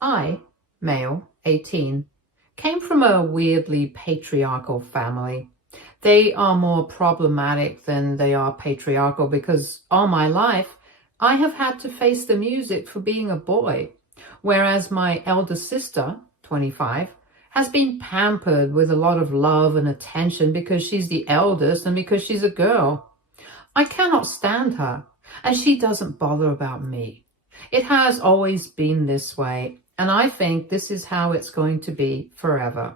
I, male, 18, came from a weirdly patriarchal family. They are more problematic than they are patriarchal because all my life I have had to face the music for being a boy, whereas my elder sister, 25, has been pampered with a lot of love and attention because she's the eldest and because she's a girl. I cannot stand her, and she doesn't bother about me. It has always been this way, and I think this is how it's going to be forever.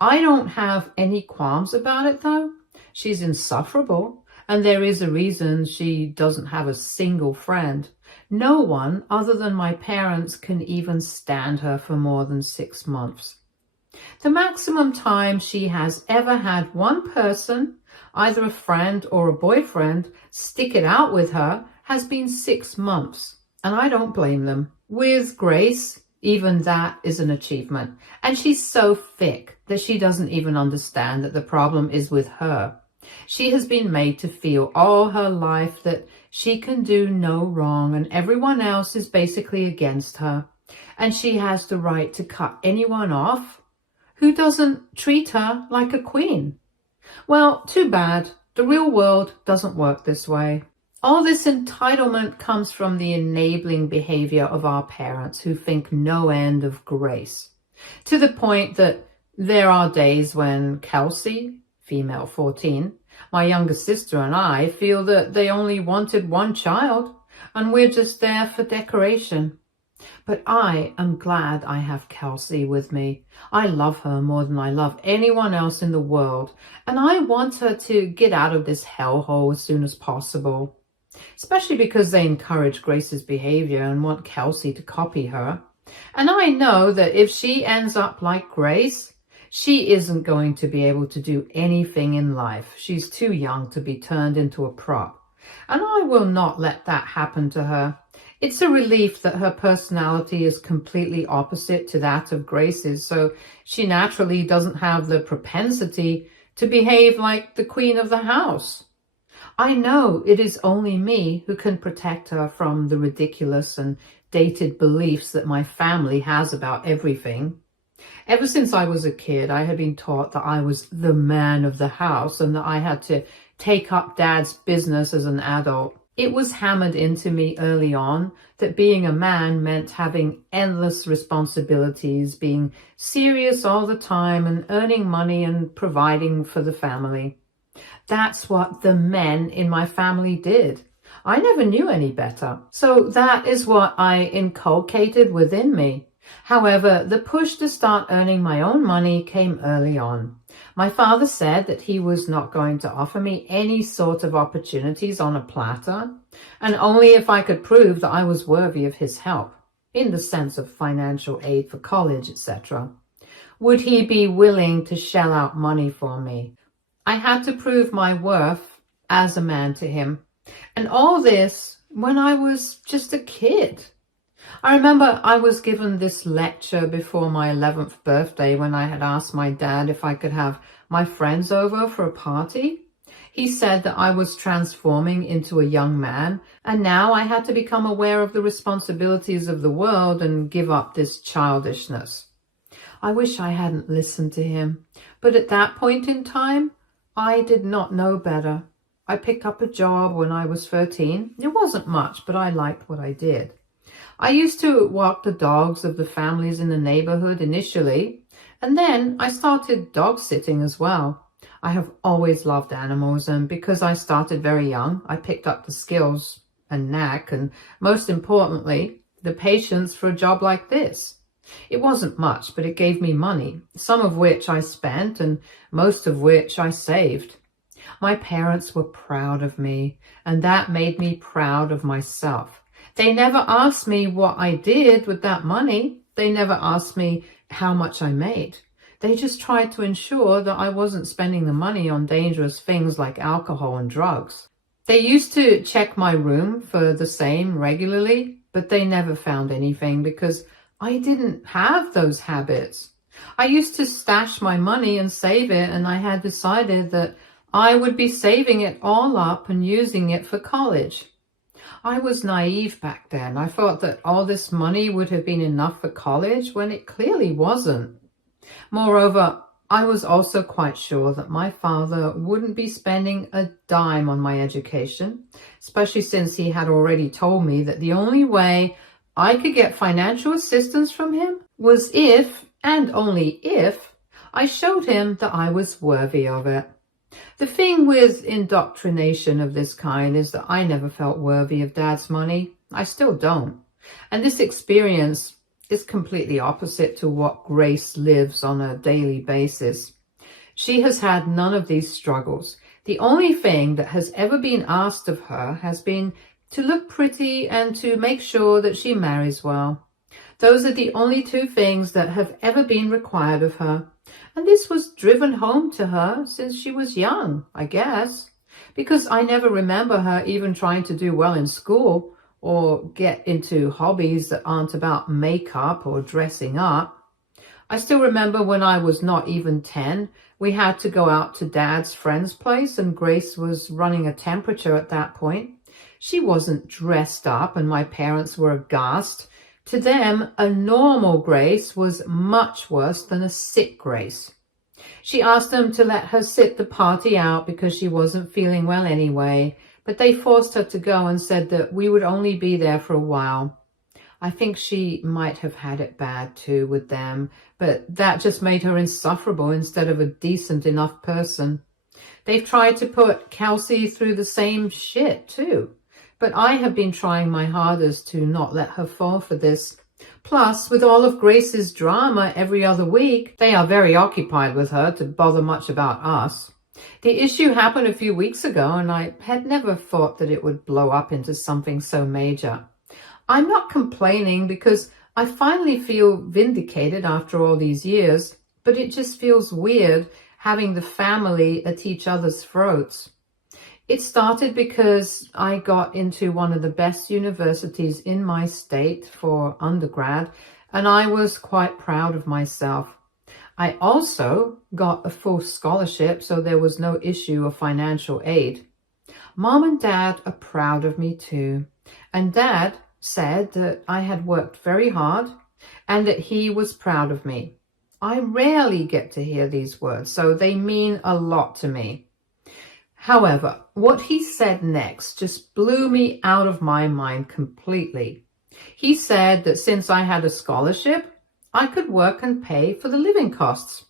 I don't have any qualms about it though. She's insufferable, and there is a reason she doesn't have a single friend. No one other than my parents can even stand her for more than 6 months. The maximum time she has ever had one person, either a friend or a boyfriend, stick it out with her has been 6 months, and I don't blame them. With Grace, even that is an achievement, and she's so thick that she doesn't even understand that the problem is with her. She has been made to feel all her life that she can do no wrong and everyone else is basically against her, and she has the right to cut anyone off who doesn't treat her like a queen. Well, too bad. The real world doesn't work this way. All this entitlement comes from the enabling behavior of our parents who think no end of Grace, to the point that there are days when Kelsey, female 14, my younger sister and I feel that they only wanted one child and we're just there for decoration. But I am glad I have Kelsey with me. I love her more than I love anyone else in the world, and I want her to get out of this hellhole as soon as possible. Especially because they encourage Grace's behavior and want Kelsey to copy her. And I know that if she ends up like Grace, she isn't going to be able to do anything in life. She's too young to be turned into a prop. And I will not let that happen to her. It's a relief that her personality is completely opposite to that of Grace's, so she naturally doesn't have the propensity to behave like the queen of the house. I know it is only me who can protect her from the ridiculous and dated beliefs that my family has about everything. Ever since I was a kid, I had been taught that I was the man of the house and that I had to take up Dad's business as an adult. It was hammered into me early on that being a man meant having endless responsibilities, being serious all the time and earning money and providing for the family. That's what the men in my family did. I never knew any better. So that is what I inculcated within me. However, the push to start earning my own money came early on. My father said that he was not going to offer me any sort of opportunities on a platter, and only if I could prove that I was worthy of his help, in the sense of financial aid for college, etc., would he be willing to shell out money for me. I had to prove my worth as a man to him, and all this when I was just a kid. I remember I was given this lecture before my 11th birthday when I had asked my dad if I could have my friends over for a party. He said that I was transforming into a young man, and now I had to become aware of the responsibilities of the world and give up this childishness. I wish I hadn't listened to him, but at that point in time, I did not know better. I picked up a job when I was 13. It wasn't much, but I liked what I did. I used to walk the dogs of the families in the neighborhood initially, and then I started dog sitting as well. I have always loved animals, and because I started very young, I picked up the skills and knack, and most importantly, the patience for a job like this. It wasn't much, but it gave me money, some of which I spent and most of which I saved. My parents were proud of me, and that made me proud of myself. They never asked me what I did with that money. They never asked me how much I made. They just tried to ensure that I wasn't spending the money on dangerous things like alcohol and drugs. They used to check my room for the same regularly, but they never found anything because I didn't have those habits. I used to stash my money and save it, and I had decided that I would be saving it all up and using it for college. I was naive back then. I thought that all this money would have been enough for college when it clearly wasn't. Moreover, I was also quite sure that my father wouldn't be spending a dime on my education, especially since he had already told me that the only way I could get financial assistance from him was if, and only if, I showed him that I was worthy of it. The thing with indoctrination of this kind is that I never felt worthy of Dad's money. I still don't. And this experience is completely opposite to what Grace lives on a daily basis. She has had none of these struggles. The only thing that has ever been asked of her has been to look pretty and to make sure that she marries well. Those are the only two things that have ever been required of her. And this was driven home to her since she was young, I guess, because I never remember her even trying to do well in school or get into hobbies that aren't about makeup or dressing up. I still remember when I was not even 10, we had to go out to Dad's friend's place and Grace was running a temperature at that point. She wasn't dressed up and my parents were aghast. To them, a normal Grace was much worse than a sick Grace. She asked them to let her sit the party out because she wasn't feeling well anyway, but they forced her to go and said that we would only be there for a while. I think she might have had it bad too with them, but that just made her insufferable instead of a decent enough person. They've tried to put Kelsey through the same shit too. But I have been trying my hardest to not let her fall for this. Plus, with all of Grace's drama every other week, they are very occupied with her to bother much about us. The issue happened a few weeks ago, and I had never thought that it would blow up into something so major. I'm not complaining because I finally feel vindicated after all these years, but it just feels weird having the family at each other's throats. It started because I got into one of the best universities in my state for undergrad, and I was quite proud of myself. I also got a full scholarship, so there was no issue of financial aid. Mom and Dad are proud of me too, and Dad said that I had worked very hard and that he was proud of me. I rarely get to hear these words, so they mean a lot to me. However, what he said next just blew me out of my mind completely. He said that since I had a scholarship, I could work and pay for the living costs.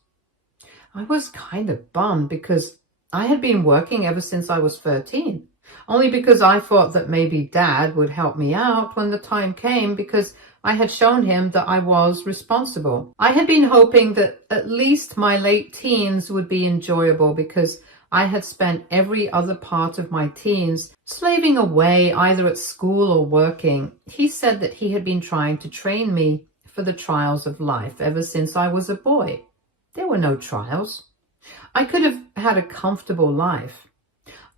I was kind of bummed because I had been working ever since I was 13, only because I thought that maybe Dad would help me out when the time came because I had shown him that I was responsible. I had been hoping that at least my late teens would be enjoyable because I had spent every other part of my teens slaving away either at school or working. He said that he had been trying to train me for the trials of life ever since I was a boy. There were no trials. I could have had a comfortable life.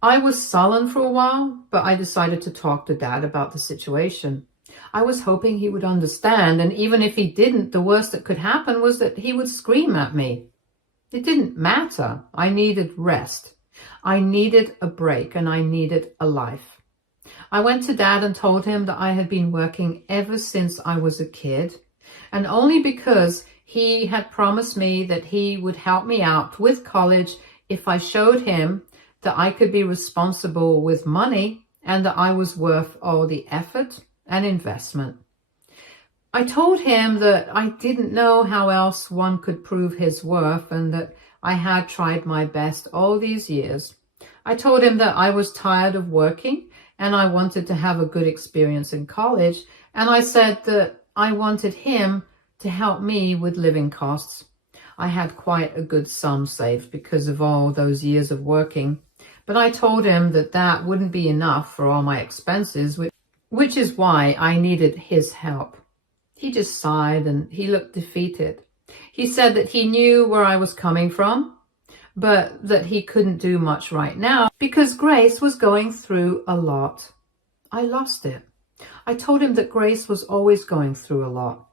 I was sullen for a while, but I decided to talk to Dad about the situation. I was hoping he would understand, and even if he didn't, the worst that could happen was that he would scream at me. It didn't matter. I needed rest. I needed a break and I needed a life. I went to Dad and told him that I had been working ever since I was a kid, and only because he had promised me that he would help me out with college if I showed him that I could be responsible with money and that I was worth all the effort and investment. I told him that I didn't know how else one could prove his worth and that I had tried my best all these years. I told him that I was tired of working and I wanted to have a good experience in college, and I said that I wanted him to help me with living costs. I had quite a good sum saved because of all those years of working, but I told him that that wouldn't be enough for all my expenses, which is why I needed his help. He just sighed and he looked defeated. He said that he knew where I was coming from, but that he couldn't do much right now because Grace was going through a lot. I lost it. I told him that Grace was always going through a lot.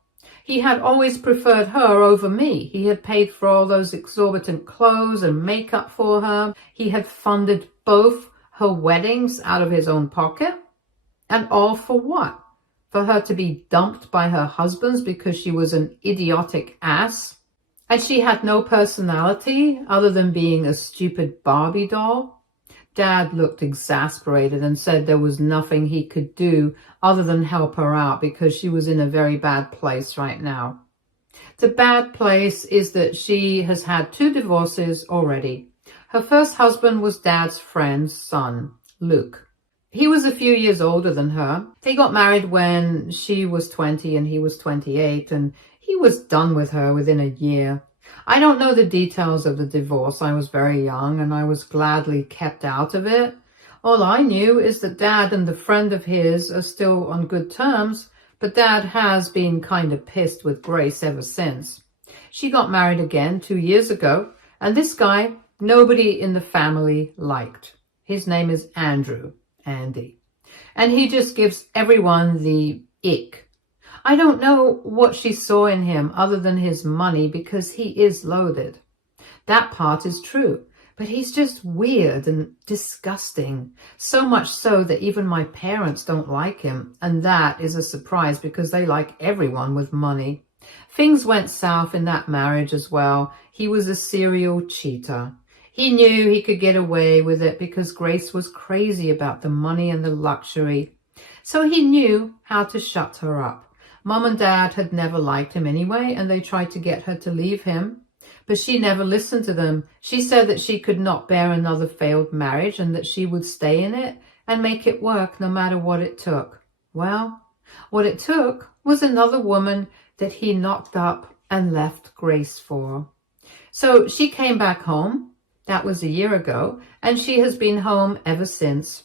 He had always preferred her over me. He had paid for all those exorbitant clothes and makeup for her. He had funded both her weddings out of his own pocket. And all for what? For her to be dumped by her husbands because she was an idiotic ass? And she had no personality other than being a stupid Barbie doll? Dad looked exasperated and said there was nothing he could do other than help her out because she was in a very bad place right now. The bad place is that she has had 2 divorces already. Her first husband was Dad's friend's son, Luke. He was a few years older than her. They got married when she was 20 and he was 28, and he was done with her within a year. I don't know the details of the divorce. I was very young and I was gladly kept out of it. All I knew is that Dad and the friend of his are still on good terms, but Dad has been kind of pissed with Grace ever since. She got married again 2 years ago, and this guy, nobody in the family liked. His name is Andy. And he just gives everyone the ick. I don't know what she saw in him other than his money because he is loaded. That part is true, but he's just weird and disgusting. So much so that even my parents don't like him, and that is a surprise because they like everyone with money. Things went south in that marriage as well. He was a serial cheater. He knew he could get away with it because Grace was crazy about the money and the luxury. So he knew how to shut her up. Mom and Dad had never liked him anyway, and they tried to get her to leave him. But she never listened to them. She said that she could not bear another failed marriage and that she would stay in it and make it work no matter what it took. Well, what it took was another woman that he knocked up and left Grace for. So she came back home. That was a year ago, and she has been home ever since.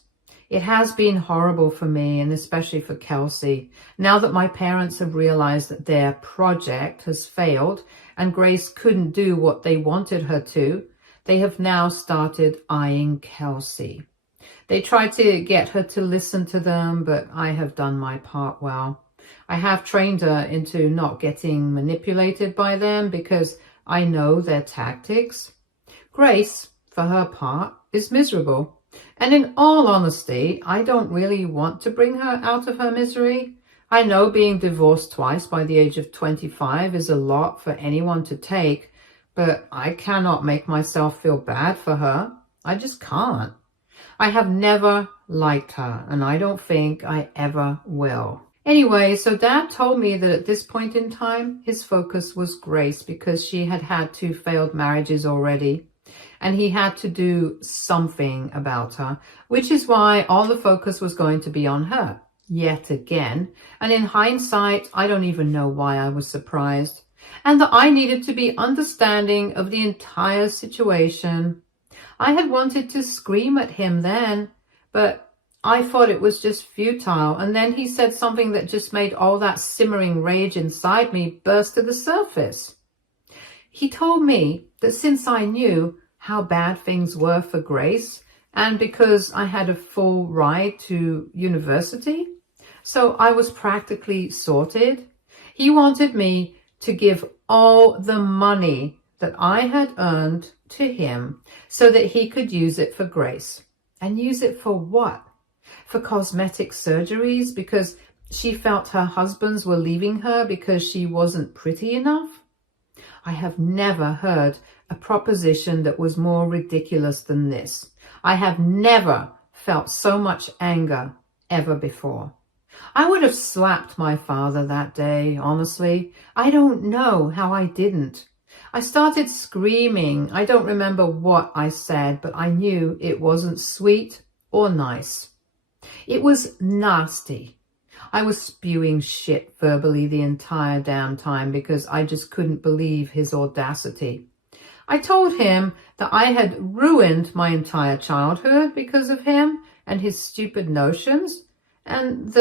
It has been horrible for me, and especially for Kelsey. Now that my parents have realized that their project has failed and Grace couldn't do what they wanted her to, they have now started eyeing Kelsey. They tried to get her to listen to them, but I have done my part well. I have trained her into not getting manipulated by them because I know their tactics. Grace, for her part, is miserable. And in all honesty, I don't really want to bring her out of her misery. I know being divorced twice by the age of 25 is a lot for anyone to take, but I cannot make myself feel bad for her. I just can't. I have never liked her, and I don't think I ever will. Anyway, so Dad told me that at this point in time, his focus was Grace because she had had 2 failed marriages already. And he had to do something about her, which is why all the focus was going to be on her, yet again. And in hindsight, I don't even know why I was surprised. And that I needed to be understanding of the entire situation. I had wanted to scream at him then, but I thought it was just futile. And then he said something that just made all that simmering rage inside me burst to the surface. He told me that since I knew how bad things were for Grace, and because I had a full ride to university, so I was practically sorted, he wanted me to give all the money that I had earned to him so that he could use it for Grace. And use it for what? For cosmetic surgeries because she felt her husbands were leaving her because she wasn't pretty enough? I have never heard a proposition that was more ridiculous than this. I have never felt so much anger ever before. I would have slapped my father that day, honestly. I don't know how I didn't. I started screaming. I don't remember what I said, but I knew it wasn't sweet or nice. It was nasty. I was spewing shit verbally the entire damn time because I just couldn't believe his audacity. I told him that I had ruined my entire childhood because of him and his stupid notions, and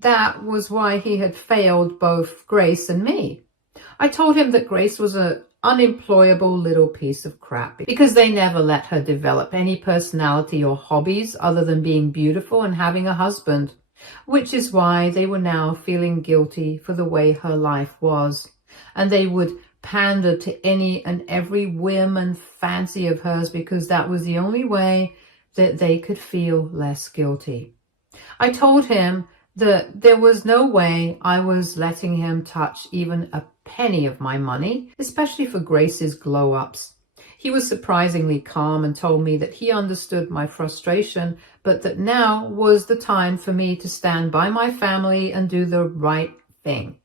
that was why he had failed both Grace and me. I told him that Grace was an unemployable little piece of crap because they never let her develop any personality or hobbies other than being beautiful and having a husband, which is why they were now feeling guilty for the way her life was, and they would pander to any and every whim and fancy of hers because that was the only way that they could feel less guilty. I told him that there was no way I was letting him touch even a penny of my money, especially for Grace's glow-ups. He was surprisingly calm and told me that he understood my frustration, but that now was the time for me to stand by my family and do the right thing.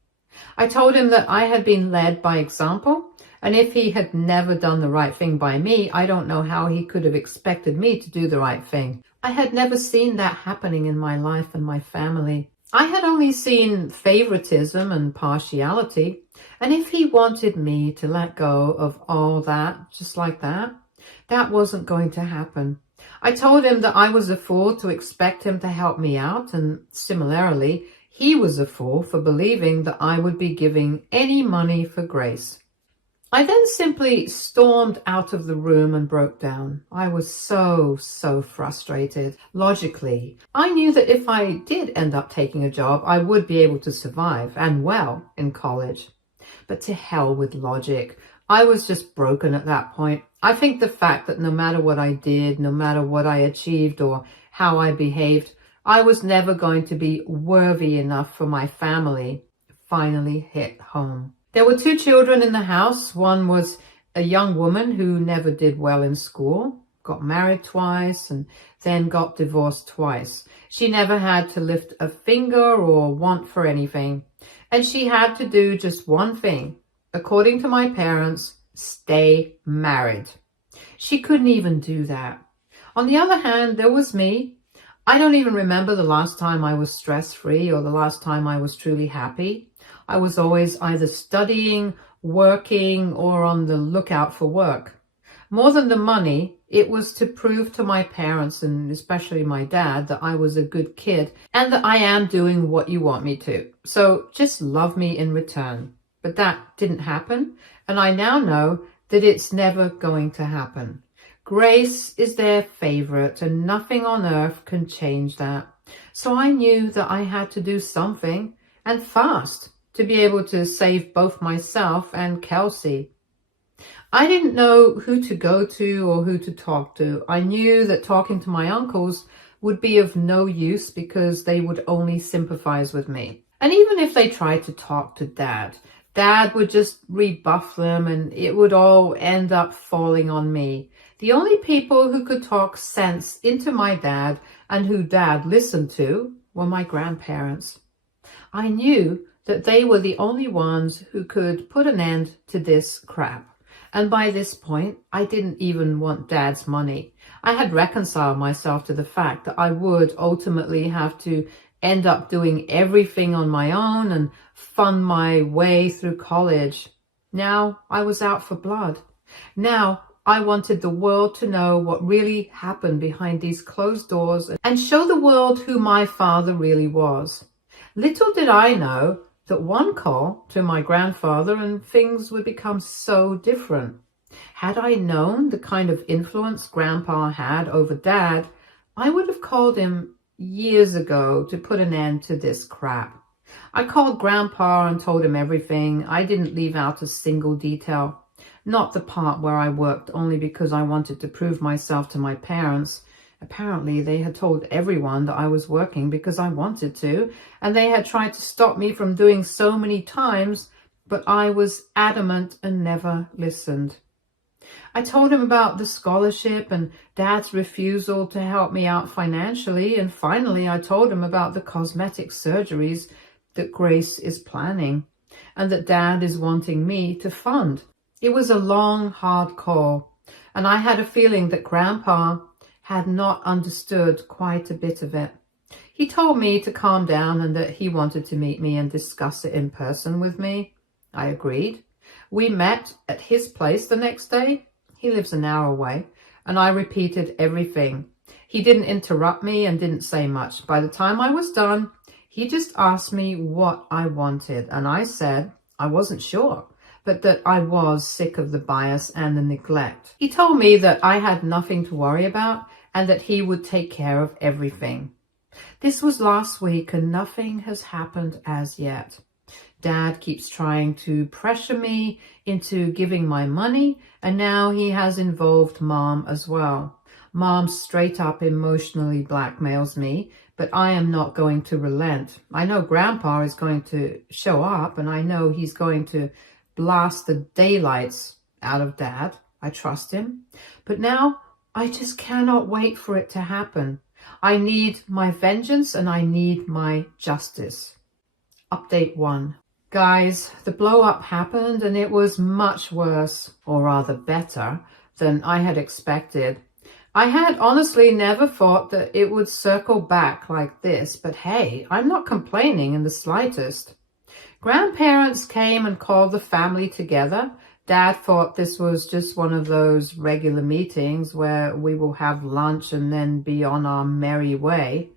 I told him that I had been led by example, and if he had never done the right thing by me, I don't know how he could have expected me to do the right thing. I had never seen that happening in my life and my family. I had only seen favoritism and partiality, and if he wanted me to let go of all that just like that, that wasn't going to happen. I told him that I was a fool to expect him to help me out, and similarly, he was a fool for believing that I would be giving any money for Grace. I then simply stormed out of the room and broke down. I was so frustrated. Logically, I knew that if I did end up taking a job, I would be able to survive, and well, in college. But to hell with logic. I was just broken at that point. I think the fact that no matter what I did, no matter what I achieved or how I behaved, I was never going to be worthy enough for my family finally hit home. There were 2 children in the house. One was a young woman who never did well in school, got married twice, and then got divorced twice. She never had to lift a finger or want for anything. And she had to do just one thing. According to my parents, stay married. She couldn't even do that. On the other hand, there was me. I don't even remember the last time I was stress-free or the last time I was truly happy. I was always either studying, working, or on the lookout for work. More than the money, it was to prove to my parents, and especially my dad, that I was a good kid and that I am doing what you want me to. So just love me in return. But that didn't happen, and I now know that it's never going to happen. Grace is their favorite, and nothing on earth can change that. So I knew that I had to do something, and fast, to be able to save both myself and Kelsey. I didn't know who to go to or who to talk to. I knew that talking to my uncles would be of no use because they would only sympathize with me. And even if they tried to talk to Dad, Dad would just rebuff them and it would all end up falling on me. The only people who could talk sense into my dad and who Dad listened to were my grandparents. I knew that they were the only ones who could put an end to this crap. And by this point, I didn't even want Dad's money. I had reconciled myself to the fact that I would ultimately have to end up doing everything on my own and fund my way through college. Now I was out for blood. Now I wanted the world to know what really happened behind these closed doors and show the world who my father really was. Little did I know that one call to my grandfather and things would become so different. Had I known the kind of influence Grandpa had over Dad, I would have called him years ago to put an end to this crap. I called Grandpa and told him everything. I didn't leave out a single detail. Not the part where I worked only because I wanted to prove myself to my parents. Apparently, they had told everyone that I was working because I wanted to, and they had tried to stop me from doing so many times, but I was adamant and never listened. I told him about the scholarship and Dad's refusal to help me out financially, and finally I told him about the cosmetic surgeries that Grace is planning and that Dad is wanting me to fund. It was a long, hard call, and I had a feeling that Grandpa had not understood quite a bit of it. He told me to calm down and that he wanted to meet me and discuss it in person with me. I agreed. We met at his place the next day. He lives an hour away, and I repeated everything. He didn't interrupt me and didn't say much. By the time I was done, he just asked me what I wanted, and I said I wasn't sure, but that I was sick of the bias and the neglect. He told me that I had nothing to worry about and that he would take care of everything. This was last week and nothing has happened as yet. Dad keeps trying to pressure me into giving my money, and now he has involved Mom as well. Mom straight up emotionally blackmails me but I am not going to relent. I know Grandpa is going to show up, and I know he's going to blast the daylights out of Dad. I trust him. But now I just cannot wait for it to happen. I need my vengeance and I need my justice. Update 1. Guys, the blow up happened and it was much worse, or rather better, than I had expected. I had honestly never thought that it would circle back like this, but hey, I'm not complaining in the slightest. Grandparents came and called the family together. Dad thought this was just one of those regular meetings where we will have lunch and then be on our merry way.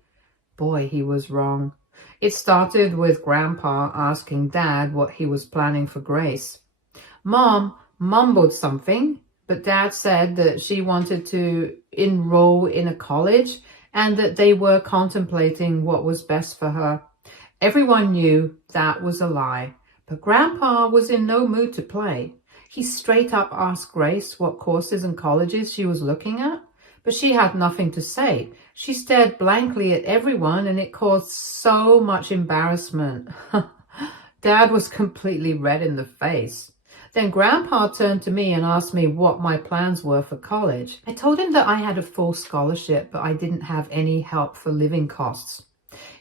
Boy, he was wrong. It started with Grandpa asking Dad what he was planning for Grace. Mom mumbled something, but Dad said that she wanted to enroll in a college and that they were contemplating what was best for her. Everyone knew that was a lie, but Grandpa was in no mood to play. He straight up asked Grace what courses and colleges she was looking at, but she had nothing to say. She stared blankly at everyone and it caused so much embarrassment. Dad was completely red in the face. Then Grandpa turned to me and asked me what my plans were for college. I told him that I had a full scholarship, but I didn't have any help for living costs.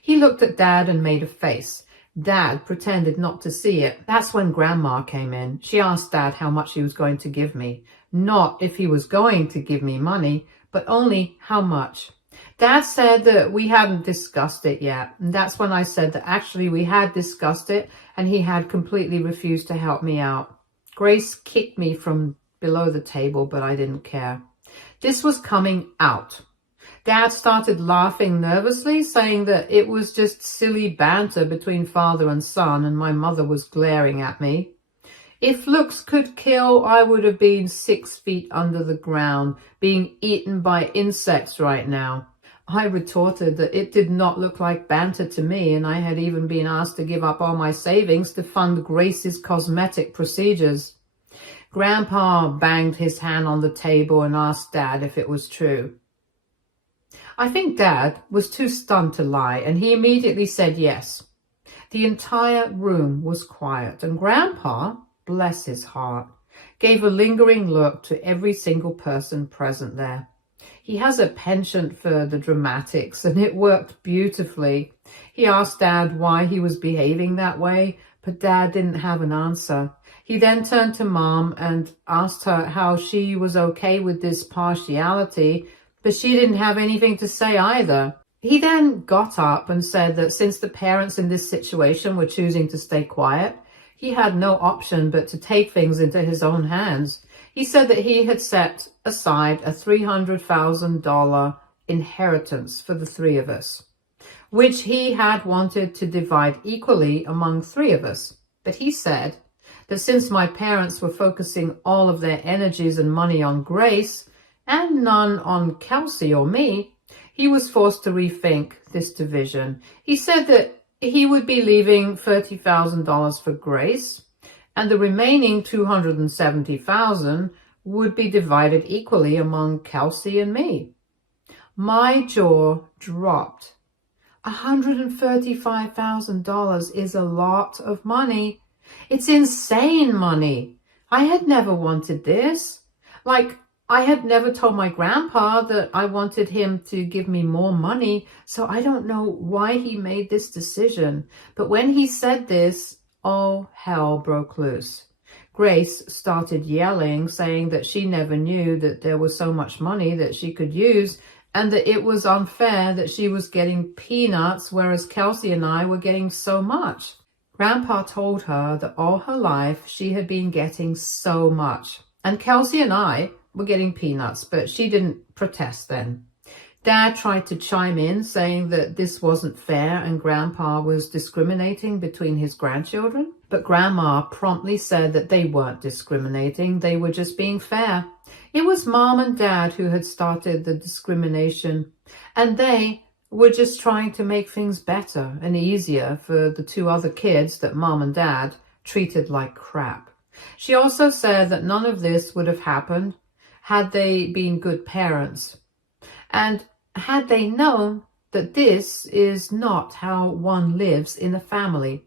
He looked at Dad and made a face. Dad pretended not to see it. That's when Grandma came in. She asked Dad how much he was going to give me. Not if he was going to give me money, but only how much. Dad said that we hadn't discussed it yet. And that's when I said that actually we had discussed it and he had completely refused to help me out. Grace kicked me from below the table, but I didn't care. This was coming out. Dad started laughing nervously, saying that it was just silly banter between father and son, and my mother was glaring at me. If looks could kill, I would have been 6 feet under the ground, being eaten by insects right now. I retorted that it did not look like banter to me, and I had even been asked to give up all my savings to fund Grace's cosmetic procedures. Grandpa banged his hand on the table and asked Dad if it was true. I think Dad was too stunned to lie, and he immediately said yes. The entire room was quiet, and Grandpa, bless his heart, gave a lingering look to every single person present there. He has a penchant for the dramatics, and it worked beautifully. He asked Dad why he was behaving that way, but Dad didn't have an answer. He then turned to Mom and asked her how she was okay with this partiality, but she didn't have anything to say either. He then got up and said that since the parents in this situation were choosing to stay quiet, he had no option but to take things into his own hands. He said that he had set aside a $300,000 inheritance for the 3 of us, which he had wanted to divide equally among 3 of us. But he said that since my parents were focusing all of their energies and money on Grace and none on Kelsey or me, he was forced to rethink this division. He said that he would be leaving $30,000 for Grace, and the remaining $270,000 would be divided equally among Kelsey and me. My jaw dropped. $135,000 is a lot of money. It's insane money. I had never wanted this. I had never told my grandpa that I wanted him to give me more money, so I don't know why he made this decision. But when he said this, all hell broke loose. Grace started yelling, saying that she never knew that there was so much money that she could use and that it was unfair that she was getting peanuts, whereas Kelsey and I were getting so much. Grandpa told her that all her life she had been getting so much, and Kelsey and I were getting peanuts, but she didn't protest then. Dad tried to chime in, saying that this wasn't fair and Grandpa was discriminating between his grandchildren. But Grandma promptly said that they weren't discriminating, they were just being fair. It was Mom and Dad who had started the discrimination, and they were just trying to make things better and easier for the 2 other kids that Mom and Dad treated like crap. She also said that none of this would have happened had they been good parents, and had they known that this is not how one lives in a family.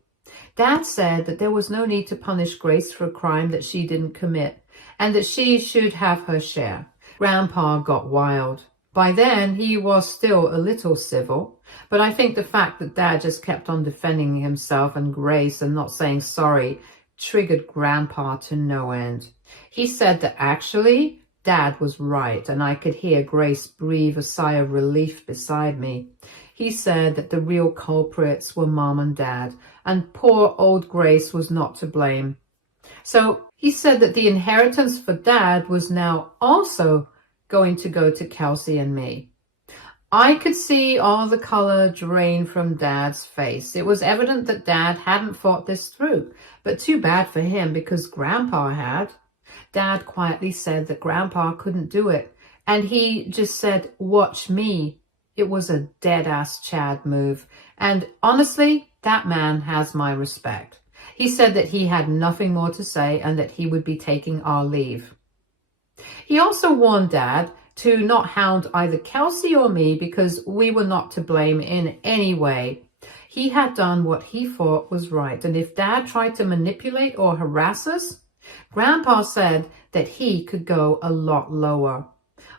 Dad said that there was no need to punish Grace for a crime that she didn't commit, and that she should have her share. Grandpa got wild. By then, he was still a little civil, but I think the fact that Dad just kept on defending himself and Grace and not saying sorry triggered Grandpa to no end. He said that actually, Dad was right, and I could hear Grace breathe a sigh of relief beside me. He said that the real culprits were Mom and Dad, and poor old Grace was not to blame. So he said that the inheritance for Dad was now also going to go to Kelsey and me. I could see all the color drain from Dad's face. It was evident that Dad hadn't thought this through, but too bad for him because Grandpa had. Dad quietly said that Grandpa couldn't do it, and he just said, "Watch me." It was a dead-ass Chad move, and honestly, that man has my respect. He said that he had nothing more to say and that he would be taking our leave. He also warned Dad to not hound either Kelsey or me because we were not to blame in any way. He had done what he thought was right, and if Dad tried to manipulate or harass us, Grandpa said that he could go a lot lower.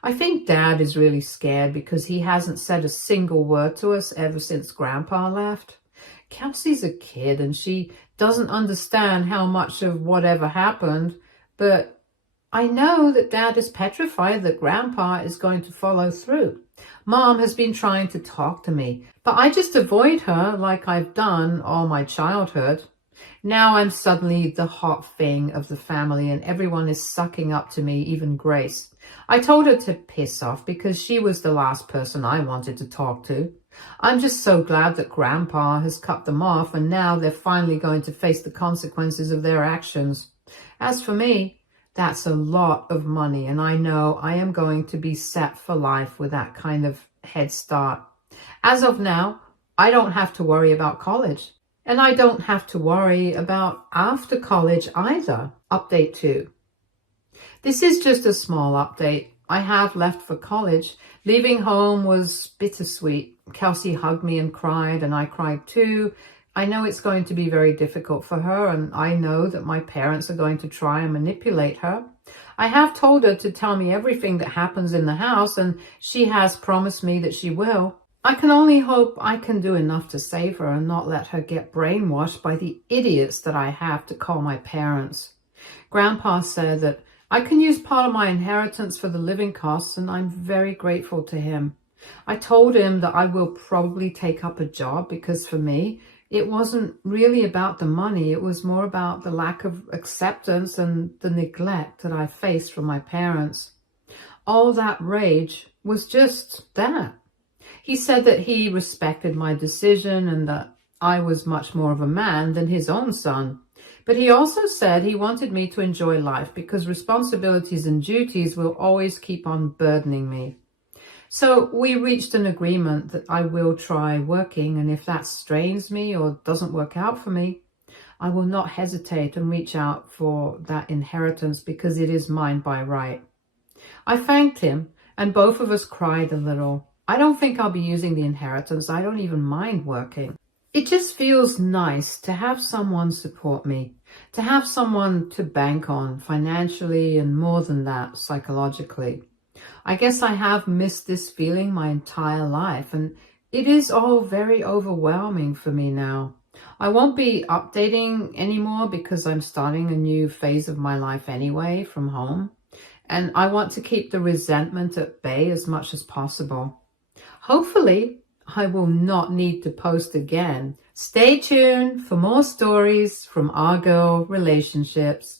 I think Dad is really scared because he hasn't said a single word to us ever since Grandpa left. Kelsey's a kid and she doesn't understand how much of whatever happened, but I know that Dad is petrified that Grandpa is going to follow through. Mom has been trying to talk to me, but I just avoid her like I've done all my childhood. Now I'm suddenly the hot thing of the family and everyone is sucking up to me, even Grace. I told her to piss off because she was the last person I wanted to talk to. I'm just so glad that Grandpa has cut them off and now they're finally going to face the consequences of their actions. As for me, that's a lot of money and I know I am going to be set for life with that kind of head start. As of now, I don't have to worry about college. And I don't have to worry about after college either. Update 2. This is just a small update. I have left for college. Leaving home was bittersweet. Kelsey hugged me and cried, and I cried too. I know it's going to be very difficult for her, and I know that my parents are going to try and manipulate her. I have told her to tell me everything that happens in the house, and she has promised me that she will. I can only hope I can do enough to save her and not let her get brainwashed by the idiots that I have to call my parents. Grandpa said that I can use part of my inheritance for the living costs, and I'm very grateful to him. I told him that I will probably take up a job because for me, it wasn't really about the money. It was more about the lack of acceptance and the neglect that I faced from my parents. All that rage was just that. He said that he respected my decision and that I was much more of a man than his own son. But he also said he wanted me to enjoy life because responsibilities and duties will always keep on burdening me. So we reached an agreement that I will try working, and if that strains me or doesn't work out for me, I will not hesitate and reach out for that inheritance because it is mine by right. I thanked him and both of us cried a little. I don't think I'll be using the inheritance. I don't even mind working. It just feels nice to have someone support me, to have someone to bank on financially and more than that, psychologically. I guess I have missed this feeling my entire life, and it is all very overwhelming for me now. I won't be updating anymore because I'm starting a new phase of my life anyway from home, and I want to keep the resentment at bay as much as possible. Hopefully, I will not need to post again. Stay tuned for more stories from our girl relationships.